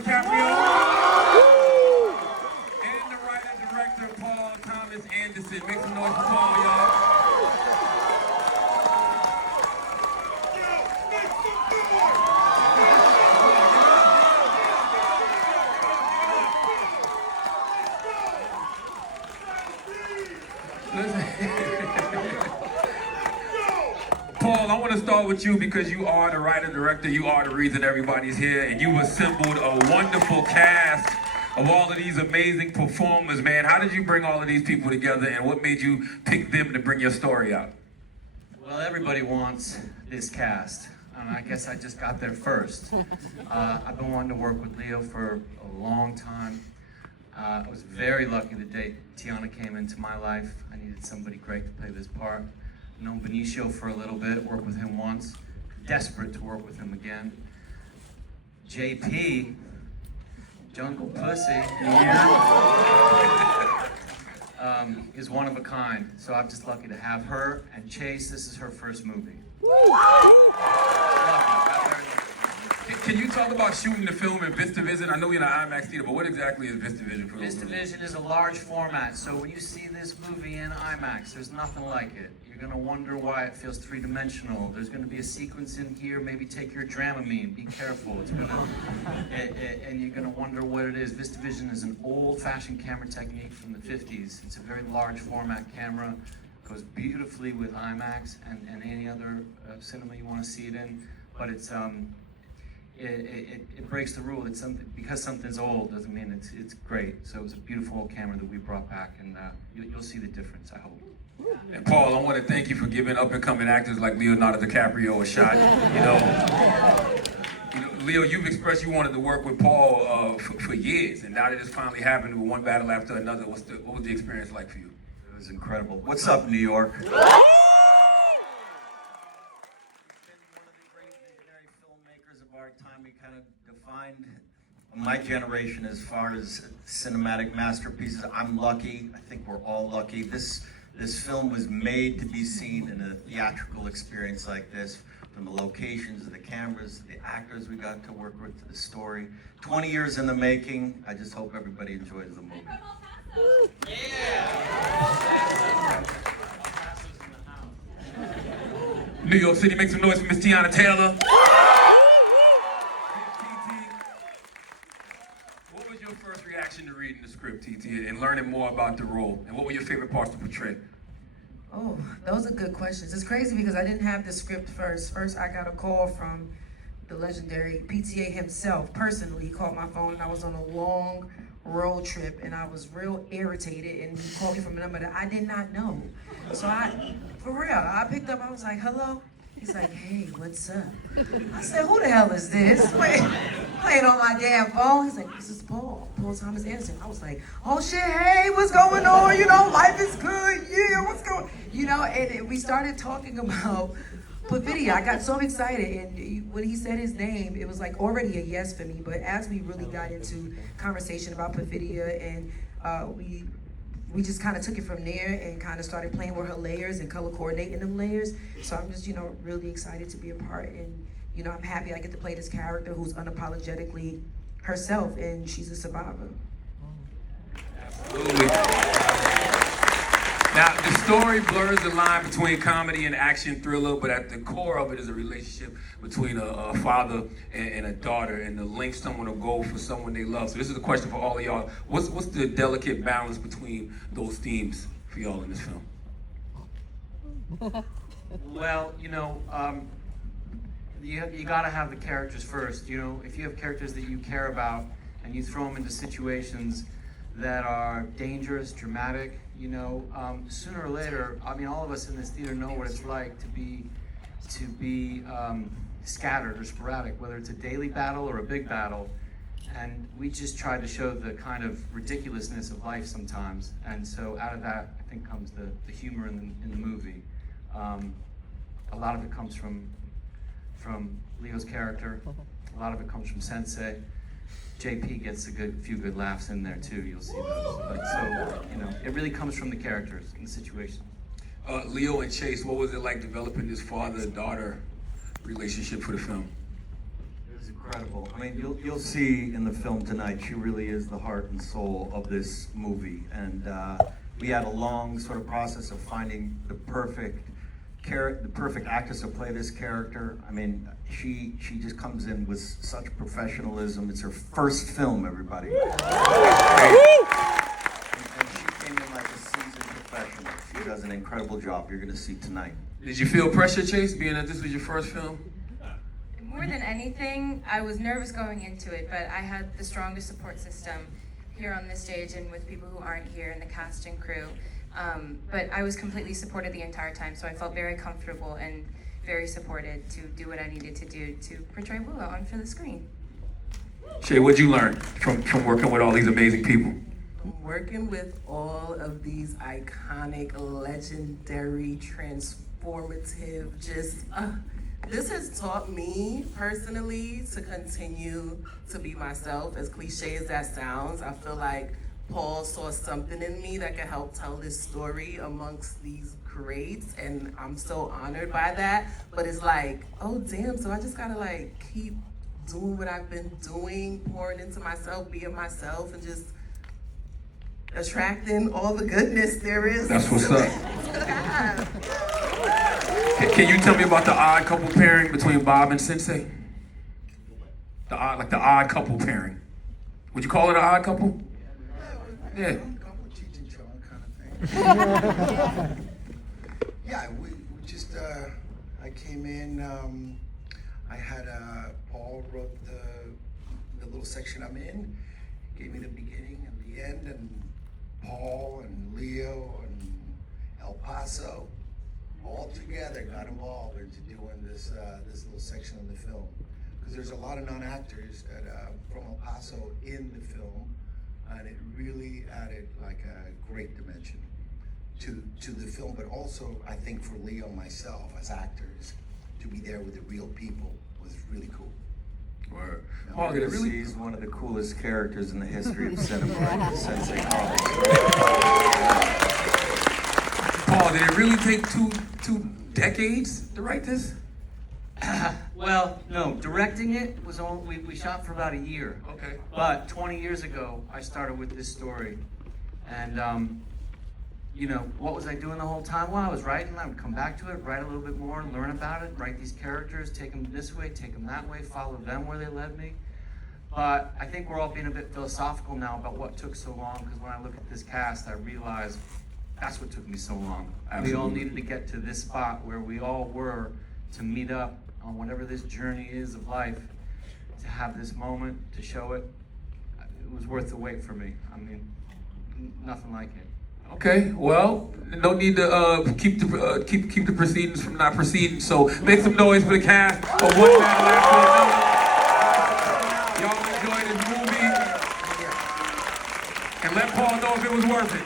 Caprio and the writer-director Paul Thomas Anderson. Make some noise for Paul, y'all. Paul, I want to start with you because you are the writer-director, you are the reason everybody's here, and you assembled a wonderful cast of all of these amazing performers, man. How did you bring all of these people together, and what made you pick them to bring your story out? Well, everybody wants this cast, and I guess I just got there first. I've been wanting to work with Leo for a long time. I was very lucky the day Teyana came into my life. I needed somebody great to play this part. I've known Benicio for a little bit, worked with him once. Desperate to work with him again. JP, Jungle Pussy, is one of a kind. So I'm just lucky to have her. And Chase, this is her first movie. Can you talk about shooting the film in VistaVision? I know you're in an IMAX theater, but what exactly is VistaVision for those? VistaVision is a large format, so when you see this movie in IMAX, there's nothing like it. You're gonna wonder why it feels three-dimensional. There's gonna be a sequence in here, maybe take your Dramamine, be careful. It's gonna, and you're gonna wonder what it is. VistaVision is an old-fashioned camera technique from the 50s. It's a very large format camera, goes beautifully with IMAX and any other cinema you wanna see it in, but it's, it breaks the rule. It's something, because something's old doesn't mean it's great. So it was a beautiful old camera that we brought back, and you'll see the difference, I hope. And Paul, I want to thank you for giving up-and-coming actors like Leonardo DiCaprio a shot. Leo, you've expressed you wanted to work with Paul for years, and now that it's finally happened with one battle after another. What was the experience like for you? It was incredible. What's up, New York? Time we kind of defined my generation as far as cinematic masterpieces. I'm lucky. I think we're all lucky. This film was made to be seen in a theatrical experience like this, from the locations, the cameras, the actors we got to work with, to the story. 20 years in the making. I just hope everybody enjoys the movie. Yeah. New York City, make some noise for Miss Teyana Taylor. First reaction to reading the script, TT, and learning more about the role, and what were your favorite parts to portray? Oh, those are good questions. It's crazy because I didn't have the script first. First, I got a call from the legendary PTA himself, personally. He called my phone, and I was on a long road trip, and I was real irritated, and he called me from a number that I did not know. So for real, I picked up, I was like, hello? He's like, hey, what's up? I said, who the hell is this? Playing on my damn phone. He's like, this is Paul Thomas Anderson. I was like, oh shit, hey, what's going on? Life is good, yeah, what's going on? And we started talking about Perfidia. I got so excited, and when he said his name, it was like already a yes for me, but as we really got into conversation about Perfidia, and we just kind of took it from there and kind of started playing with her layers and color coordinating them layers. So I'm just, really excited to be a part, and, I'm happy I get to play this character who's unapologetically herself, and she's a survivor. Absolutely. Now, the story blurs the line between comedy and action thriller, but at the core of it is a relationship between a father and a daughter, and the length someone will go for someone they love. So this is a question for all of y'all. What's the delicate balance between those themes for y'all in this film? Well, you gotta have the characters first. If you have characters that you care about and you throw them into situations that are dangerous, dramatic, sooner or later, all of us in this theater know what it's like to be scattered or sporadic, whether it's a daily battle or a big battle. And we just try to show the kind of ridiculousness of life sometimes. And so out of that, I think, comes the humor in the movie. A lot of it comes from Leo's character. A lot of it comes from Sensei. JP gets a few good laughs in there too. You'll see those. But so it really comes from the characters and the situation. Leo and Chase, what was it like developing this father-daughter relationship for the film? It was incredible. incredible. I mean, you'll see in the film tonight, she really is the heart and soul of this movie. And we had a long sort of process of finding the perfect actress to play this character. I mean, she just comes in with such professionalism. It's her first film, everybody. And she came in like a seasoned professional. She does an incredible job. You're gonna see tonight. Did you feel pressure, Chase, being that this was your first film? More than anything, I was nervous going into it, but I had the strongest support system here on this stage and with people who aren't here in the cast and crew. But I was completely supported the entire time, so I felt very comfortable and very supported to do what I needed to do to portray Willow onto the screen. Shay, what'd you learn from working with all these amazing people? Working with all of these iconic, legendary, transformative, this has taught me personally to continue to be myself. As cliche as that sounds, I feel like Paul saw something in me that could help tell this story amongst these greats, and I'm so honored by that. But it's like, oh damn, so I just gotta like keep doing what I've been doing, pouring into myself, being myself, and just attracting all the goodness there is. That's what's up. Can you tell me about the odd couple pairing between Bob and Sensei? The odd couple pairing. Would you call it an odd couple? Yeah. Couple Cheech and Chong kind of thing. Yeah, we just, I came in, I had, Paul wrote the little section I'm in, gave me the beginning and the end, and Paul and Leo and El Paso, all together got involved into doing this little section of the film. Because there's a lot of non-actors from El Paso in the film, and it really added like a great dimension to the film, but also I think for Leo and myself as actors, to be there with the real people was really cool. Word. Paul, Paul, did it really? He's one of the coolest characters in the history of cinema, like Sensei Carlos. Paul, did it really take two decades to write this? Well, no, directing it was only, we shot for about a year. Okay. But 20 years ago, I started with this story. And, you know, what was I doing the whole time? Well, I was writing, I would come back to it, write a little bit more, learn about it, write these characters, take them this way, take them that way, follow them where they led me. But I think we're all being a bit philosophical now about what took so long, because when I look at this cast, I realize that's what took me so long. Absolutely. We all needed to get to this spot where we all were to meet up on whatever this journey is of life, to have this moment, to show it. It was worth the wait for me. I mean, nothing like it. Okay, well, no need to keep the proceedings from not proceeding. So make some noise for the cast of One Battle After Another. Y'all enjoy this movie, and let Paul know if it was worth it.